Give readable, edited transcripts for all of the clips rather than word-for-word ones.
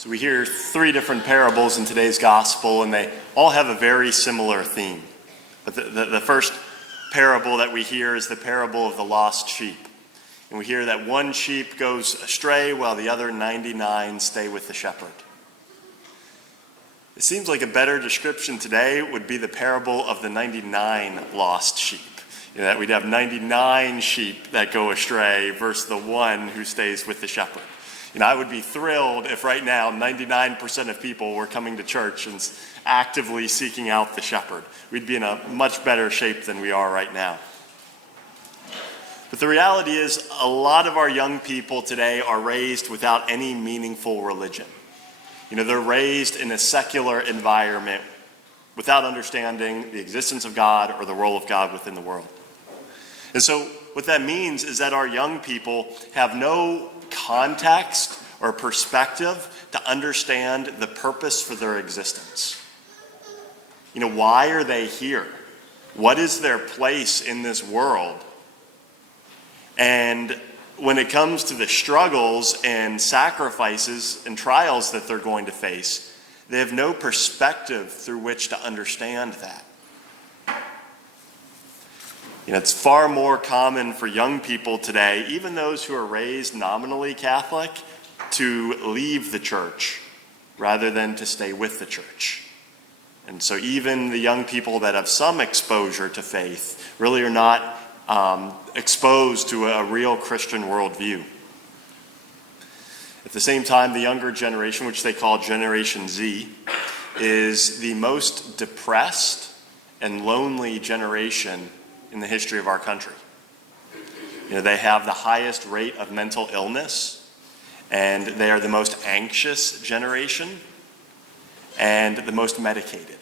So we hear three different parables in today's gospel, and they all have a very similar theme. But the first parable that we hear is the parable of the lost sheep. And we hear that one sheep goes astray while the other 99 stay with the shepherd. It seems like a better description today would be the parable of the 99 lost sheep. That we'd have 99 sheep that go astray versus the one who stays with the shepherd. I would be thrilled if right now 99% of people were coming to church and actively seeking out the shepherd. We'd be in a much better shape than we are right now. But the reality is, a lot of our young people today are raised without any meaningful religion. They're raised in a secular environment without understanding the existence of God or the role of God within the world. And so what that means is that our young people have no context or perspective to understand the purpose for their existence. Why are they here? What is their place in this world? And when it comes to the struggles and sacrifices and trials that they're going to face, they have no perspective through which to understand that. It's far more common for young people today, even those who are raised nominally Catholic, to leave the church rather than to stay with the church. And so even the young people that have some exposure to faith really are not exposed to a real Christian worldview. At the same time, the younger generation, which they call Generation Z, is the most depressed and lonely generation in the history of our country. They have the highest rate of mental illness, and they are the most anxious generation and the most medicated.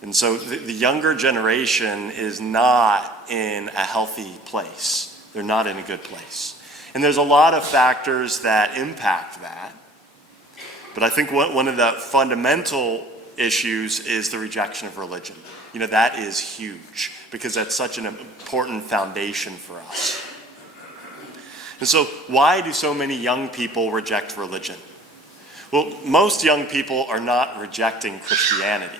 And so the younger generation is not in a healthy place. They're not in a good place. And there's a lot of factors that impact that. But I think one of the fundamental issues is the rejection of religion. That is huge because that's such an important foundation for us. And so why do so many young people reject religion? Well, most young people are not rejecting Christianity.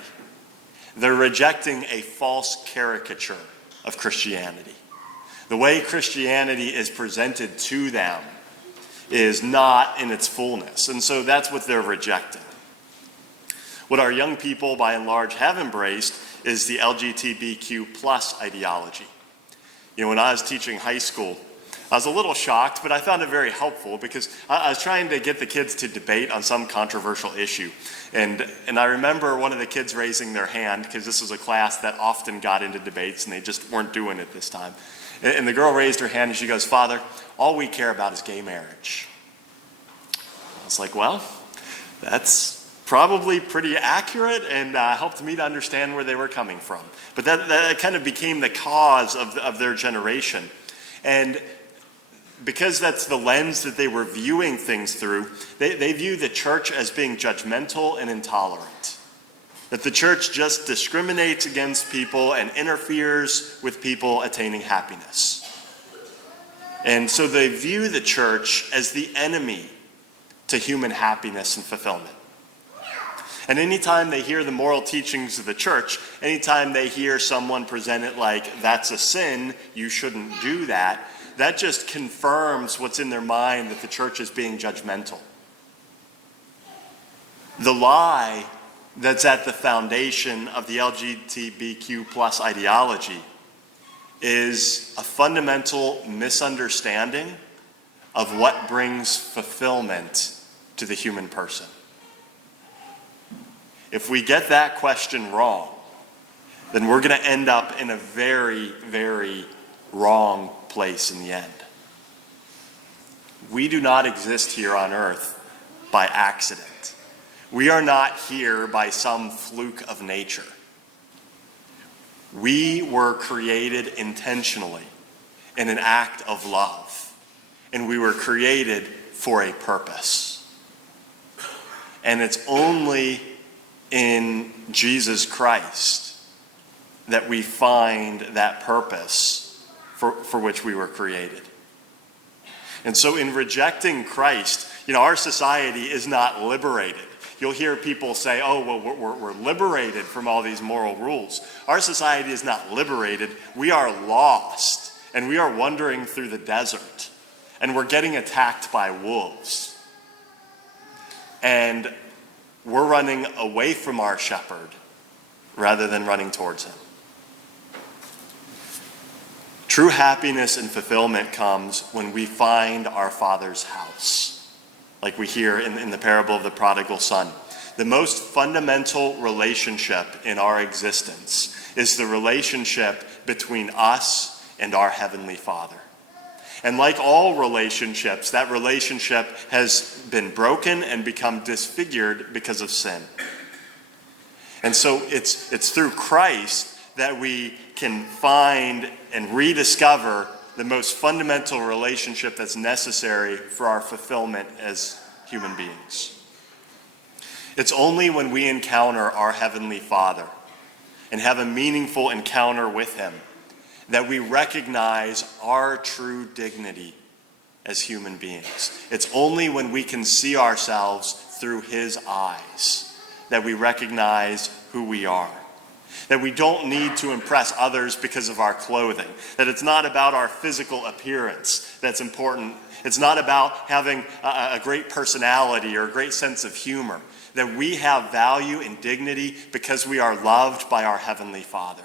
They're rejecting a false caricature of Christianity. The way Christianity is presented to them is not in its fullness. And so that's what they're rejecting. What our young people, by and large, have embraced is the LGBTQ plus ideology. When I was teaching high school, I was a little shocked, but I found it very helpful because I was trying to get the kids to debate on some controversial issue. And I remember one of the kids raising their hand, because this was a class that often got into debates and they just weren't doing it this time. And the girl raised her hand and she goes, "Father, all we care about is gay marriage." I was like, well, that's probably pretty accurate and helped me to understand where they were coming from. But that kind of became the cause of their generation. And because that's the lens that they were viewing things through, they view the church as being judgmental and intolerant. That the church just discriminates against people and interferes with people attaining happiness. And so they view the church as the enemy to human happiness and fulfillment. And anytime they hear the moral teachings of the church, anytime they hear someone present it like, that's a sin, you shouldn't do that, that just confirms what's in their mind, that the church is being judgmental. The lie that's at the foundation of the LGBTQ plus ideology is a fundamental misunderstanding of what brings fulfillment to the human person. If we get that question wrong, then we're going to end up in a very, very wrong place in the end. We do not exist here on earth by accident. We are not here by some fluke of nature. We were created intentionally in an act of love, and we were created for a purpose. And it's only in Jesus Christ that we find that purpose for which we were created. And so in rejecting Christ, Our society is not liberated. You'll hear people say, oh, well, we're liberated from all these moral rules. Our society is not liberated. We are lost, and we are wandering through the desert, and we're getting attacked by wolves. And we're running away from our shepherd rather than running towards him. True happiness and fulfillment comes when we find our Father's house, like we hear in the parable of the prodigal son. The most fundamental relationship in our existence is the relationship between us and our Heavenly Father. And like all relationships, that relationship has been broken and become disfigured because of sin. And so it's through Christ that we can find and rediscover the most fundamental relationship that's necessary for our fulfillment as human beings. It's only when we encounter our Heavenly Father and have a meaningful encounter with him that we recognize our true dignity as human beings. It's only when we can see ourselves through his eyes that we recognize who we are. That we don't need to impress others because of our clothing. That it's not about our physical appearance that's important. It's not about having a great personality or a great sense of humor. That we have value and dignity because we are loved by our Heavenly Father.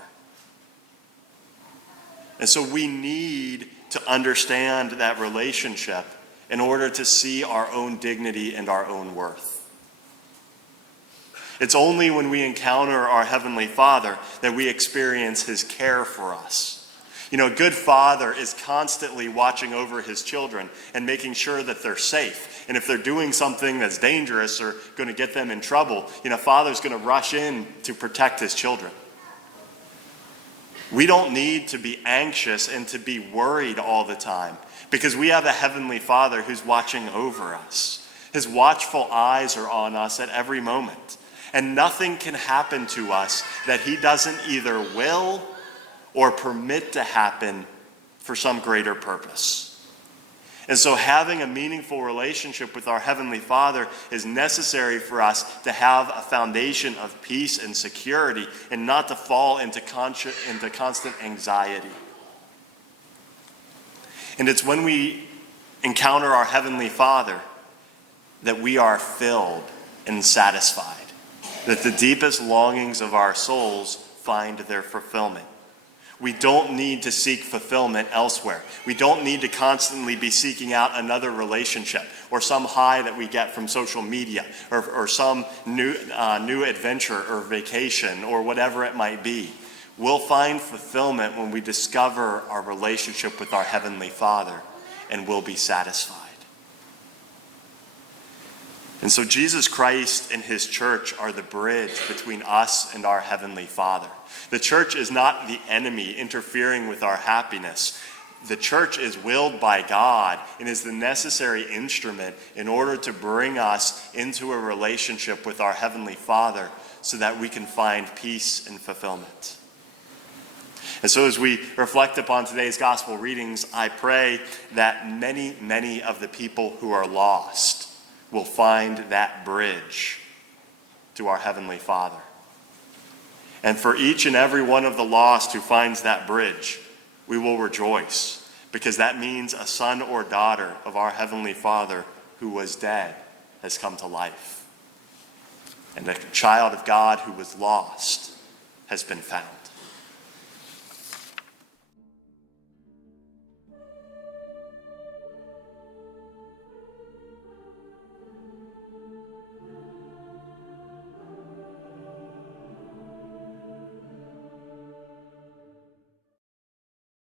And so we need to understand that relationship in order to see our own dignity and our own worth. It's only when we encounter our Heavenly Father that we experience his care for us. A good father is constantly watching over his children and making sure that they're safe. And if they're doing something that's dangerous or going to get them in trouble, father's going to rush in to protect his children. We don't need to be anxious and to be worried all the time because we have a Heavenly Father who's watching over us. His watchful eyes are on us at every moment. And nothing can happen to us that he doesn't either will or permit to happen for some greater purpose. And so having a meaningful relationship with our Heavenly Father is necessary for us to have a foundation of peace and security and not to fall into constant anxiety. And it's when we encounter our Heavenly Father that we are filled and satisfied, that the deepest longings of our souls find their fulfillment. We don't need to seek fulfillment elsewhere. We don't need to constantly be seeking out another relationship or some high that we get from social media or some new adventure or vacation or whatever it might be. We'll find fulfillment when we discover our relationship with our Heavenly Father, and we'll be satisfied. And so Jesus Christ and his church are the bridge between us and our Heavenly Father. The church is not the enemy interfering with our happiness. The church is willed by God and is the necessary instrument in order to bring us into a relationship with our Heavenly Father so that we can find peace and fulfillment. And so as we reflect upon today's gospel readings, I pray that many, many of the people who are lost will find that bridge to our Heavenly Father. And for each and every one of the lost who finds that bridge, we will rejoice, because that means a son or daughter of our Heavenly Father who was dead has come to life. And a child of God who was lost has been found.